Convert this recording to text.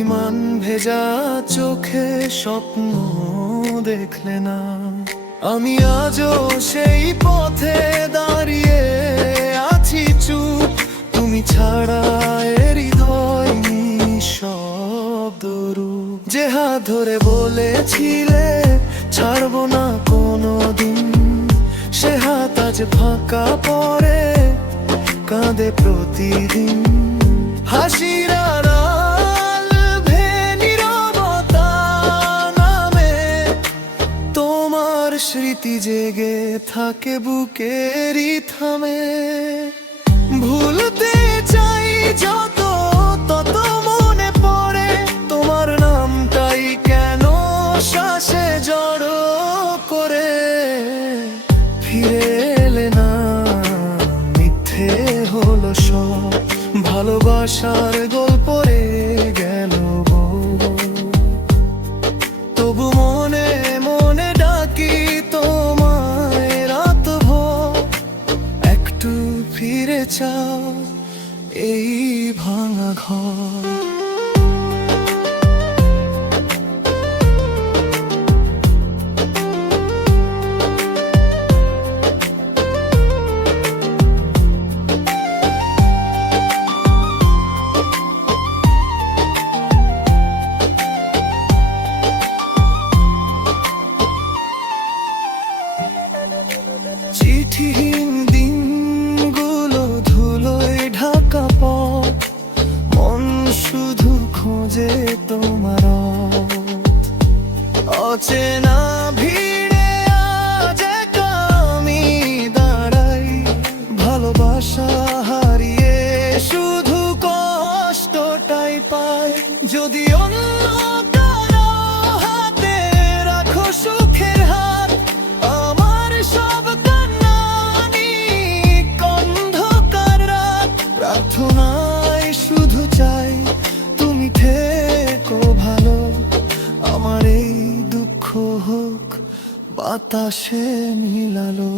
অভিমান ভেজা চোখে স্বপ্ন দেখলে না। আমি আজও সেই পথে দাঁড়িয়ে আছি চুপ, তুমি ছাড়া এ হৃদয় নিঃশব্দরূপ। যে হাত ধরে বলেছিলে ছাড়বো না কোনোদিন, সে হাত আজ ফাঁকা পড়ে কাঁদে প্রতিদিন। হাসির আড়াল নীরবতা নামে তোমার স্মৃতি জেগে থাকে বুকেরই থামে। ভুলতে চাই যত তত মনে পড়ে তোমার নামটাই কেন শ্বাসে জড়ো করে। ফিরে এলে না, মিথ্যে হলো সব, ভালোবাসার গল্প রে গেল। তবু মনে মনে ডাকি তোমায় রাতভর, একটু ফিরে চাও এই ভাঙা ঘর। চিঠিহীন দিনগুলো ধুলোয় ঢাকা পথ, মন শুধু খোঁজে তোমার অচেনা ভিড়ে। আজ একা আমি দাঁড়াই, ভালোবাসা হারিয়ে শুধু কষ্টটাই পাই। যদি অন্য কারো হাতে রাখো সুখের হাত, আমার সব প্রার্থনায় শুধু চাই তুমি থেকো ভালো। আমার এই দুঃখ হোক বাতাসে মিলালো।